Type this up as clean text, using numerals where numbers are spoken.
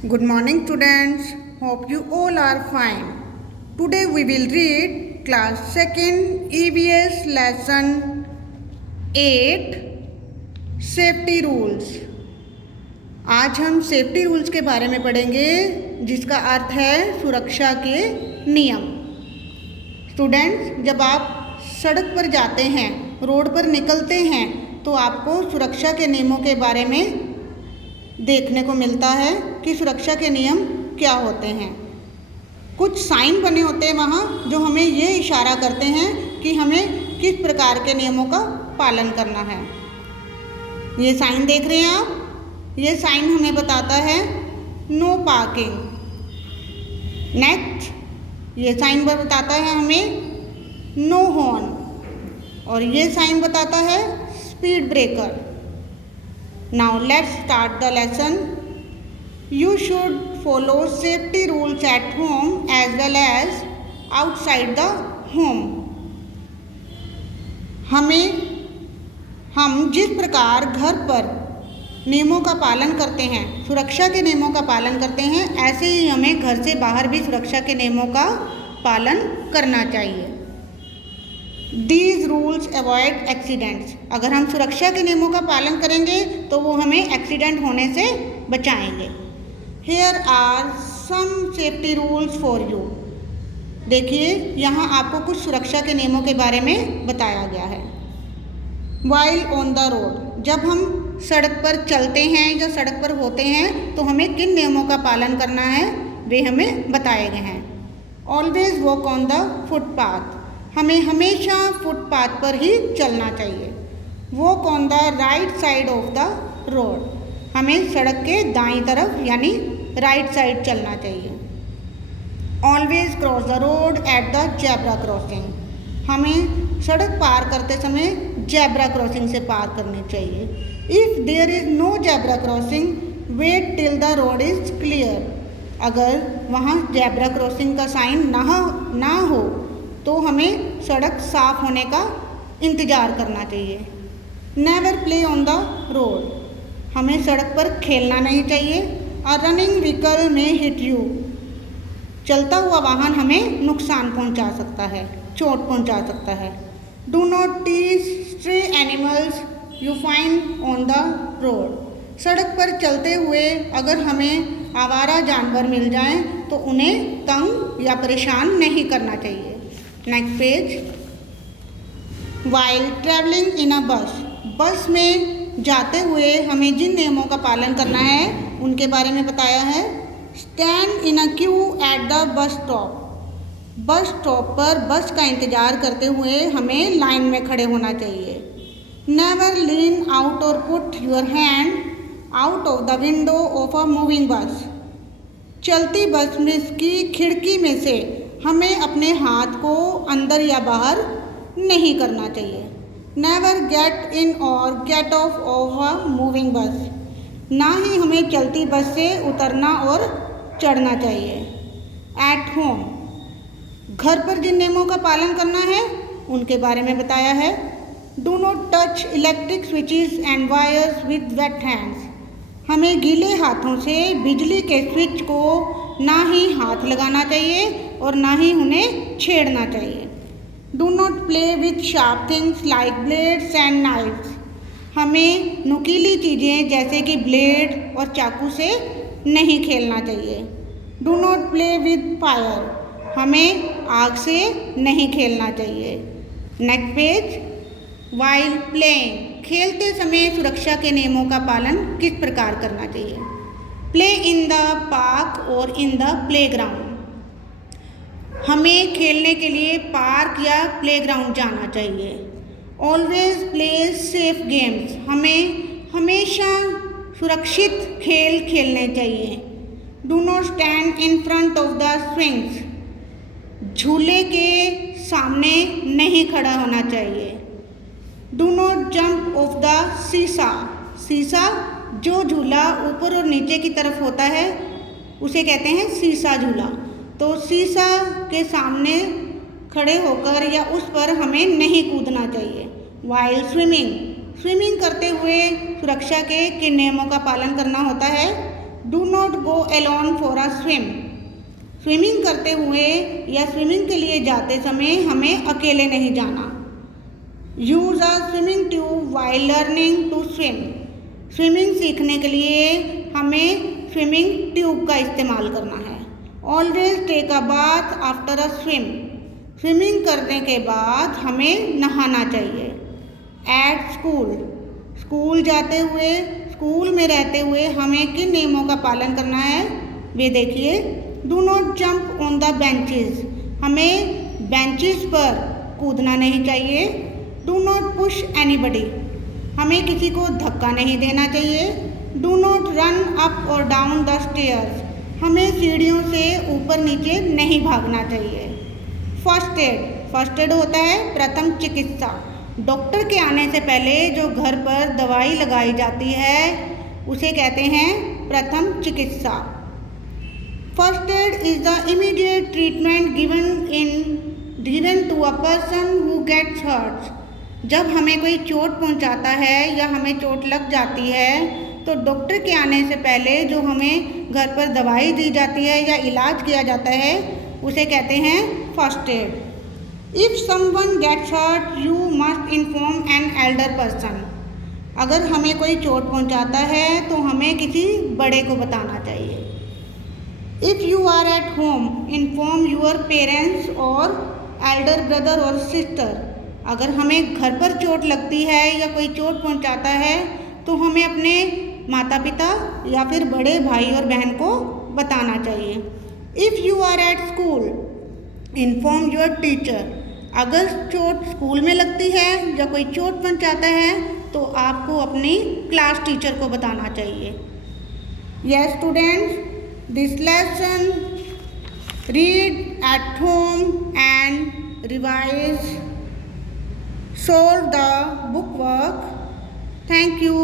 Good morning, students. Hope you all are fine. Today we will read class 2nd EVS lesson 8 Safety Rules. आज हम safety rules के बारे में पढ़ेंगे जिसका अर्थ है सुरक्षा के नियम। स्टूडेंट्स, जब आप सड़क पर जाते हैं, रोड पर निकलते हैं तो आपको सुरक्षा के नियमों के बारे में देखने को मिलता है कि सुरक्षा के नियम क्या होते हैं। कुछ साइन बने होते हैं वहाँ जो हमें ये इशारा करते हैं कि हमें किस प्रकार के नियमों का पालन करना है। ये साइन देख रहे हैं आप, ये साइन हमें बताता है नो पार्किंग। नेक्स्ट, ये साइन बताता है हमें नो हॉर्न और ये साइन बताता है speed breaker. Now let's start the lesson. You should follow safety rules at home as well as outside the home. हम जिस प्रकार घर पर नियमों का पालन करते हैं, सुरक्षा के नियमों का पालन करते हैं, ऐसे ही हमें घर से बाहर भी सुरक्षा के नियमों का पालन करना चाहिए। These rules avoid accidents. अगर हम सुरक्षा के नियमों का पालन करेंगे तो वो हमें एक्सीडेंट होने से बचाएंगे। Here are some safety rules for you. देखिए, यहाँ आपको कुछ सुरक्षा के नियमों के बारे में बताया गया है। While on the road, जब हम सड़क पर चलते हैं या सड़क पर होते हैं तो हमें किन नियमों का पालन करना है वे हमें बताए गए हैं। Always walk on the footpath. हमें हमेशा फुटपाथ पर ही चलना चाहिए। Walk on the right side of the road, हमें सड़क के दाईं तरफ यानी राइट साइड चलना चाहिए। Always cross the road at the zebra crossing, हमें सड़क पार करते समय जेब्रा क्रॉसिंग से पार करनी चाहिए। If there is no zebra crossing wait till the road is clear, अगर वहाँ जेब्रा क्रॉसिंग का साइन ना हो तो हमें सड़क साफ होने का इंतज़ार करना चाहिए। Never play on the road, हमें सड़क पर खेलना नहीं चाहिए। अ रनिंग व्हीकल में हिट यू, चलता हुआ वाहन हमें नुकसान पहुंचा सकता है, चोट पहुंचा सकता है। Do not tease stray animals you find on the road, सड़क पर चलते हुए अगर हमें आवारा जानवर मिल जाएं तो उन्हें तंग या परेशान नहीं करना चाहिए। Next page. While travelling in a bus, bus में जाते हुए हमें जिन नियमों का पालन करना है उनके बारे में बताया है। Stand in a Q at the bus stop, bus stop पर बस का इंतज़ार करते हुए हमें लाइन में खड़े होना चाहिए। नेवर लीन आउट और put your hand out of the window of a moving बस, चलती बस में की खिड़की में से हमें अपने हाथ को अंदर या बाहर नहीं करना चाहिए। नेवर गेट इन और गेट ऑफ अ मूविंग बस, ना ही हमें चलती बस से उतरना और चढ़ना चाहिए। एट होम, घर पर जिन नियमों का पालन करना है उनके बारे में बताया है। Do not touch electric switches and wires with weight hands, हमें गीले हाथों से बिजली के स्विच को ना ही हाथ लगाना चाहिए और ना ही उन्हें छेड़ना चाहिए। Do not play with sharp things like blades and knifes, हमें नुकीली चीज़ें जैसे कि ब्लेड और चाकू से नहीं खेलना चाहिए। Do not play with fire, हमें आग से नहीं खेलना चाहिए। Next page. वाइल प्लेइंग, खेलते समय सुरक्षा के नियमों का पालन किस प्रकार करना चाहिए। प्ले इन द पार्क और इन द प्लेग्राउंड, हमें खेलने के लिए पार्क या प्लेग्राउंड जाना चाहिए। ऑलवेज प्ले सेफ गेम्स, हमें हमेशा सुरक्षित खेल खेलने चाहिए। Do not stand in front of the swings, झूले के सामने नहीं खड़ा होना चाहिए। Do not jump of the सीसा, सीसा जो झूला ऊपर और नीचे की तरफ होता है उसे कहते हैं सीसा झूला, तो सीसा के सामने खड़े होकर या उस पर हमें नहीं कूदना चाहिए। वाइल स्विमिंग, स्विमिंग करते हुए सुरक्षा के किन नियमों का पालन करना होता है। Do not go alone for a swim. Swimming करते हुए या स्विमिंग के लिए जाते समय हमें अकेले नहीं जाना। Use a swimming tube while learning to swim. Swimming सीखने के लिए हमें स्विमिंग ट्यूब का इस्तेमाल करना है। Always take a bath after a swim. Swimming करने के बाद हमें नहाना चाहिए। At school. स्कूल जाते हुए, स्कूल में रहते हुए हमें किन नियमों का पालन करना है वे देखिए। Do not jump on the benches. हमें बेंचेस पर कूदना नहीं चाहिए। Do not push anybody. हमें किसी को धक्का नहीं देना चाहिए। डू नॉट रन अप और डाउन द स्टेयर्स। हमें सीढ़ियों से ऊपर नीचे नहीं भागना चाहिए। First aid. फर्स्ट एड होता है प्रथम चिकित्सा। डॉक्टर के आने से पहले जो घर पर दवाई लगाई जाती है उसे कहते हैं प्रथम चिकित्सा। First aid is the immediate treatment given to a person who gets hurt. जब हमें कोई चोट पहुंचाता है या हमें चोट लग जाती है तो डॉक्टर के आने से पहले जो हमें घर पर दवाई दी जाती है या इलाज किया जाता है उसे कहते हैं first aid. If someone gets hurt you must inform an elder person. अगर हमें कोई चोट पहुंचाता है तो हमें किसी बड़े को बताना चाहिए। If you are at home inform your parents और एल्डर ब्रदर और सिस्टर। अगर हमें घर पर चोट लगती है या कोई चोट पहुंचाता है तो हमें अपने माता पिता या फिर बड़े भाई और बहन को बताना चाहिए। If you are at school inform your teacher. अगर चोट स्कूल में लगती है या कोई चोट पहुंचाता है तो आपको अपनी क्लास टीचर को बताना चाहिए। Yes students, this lesson read at home and revise, solve the book work. Thank you.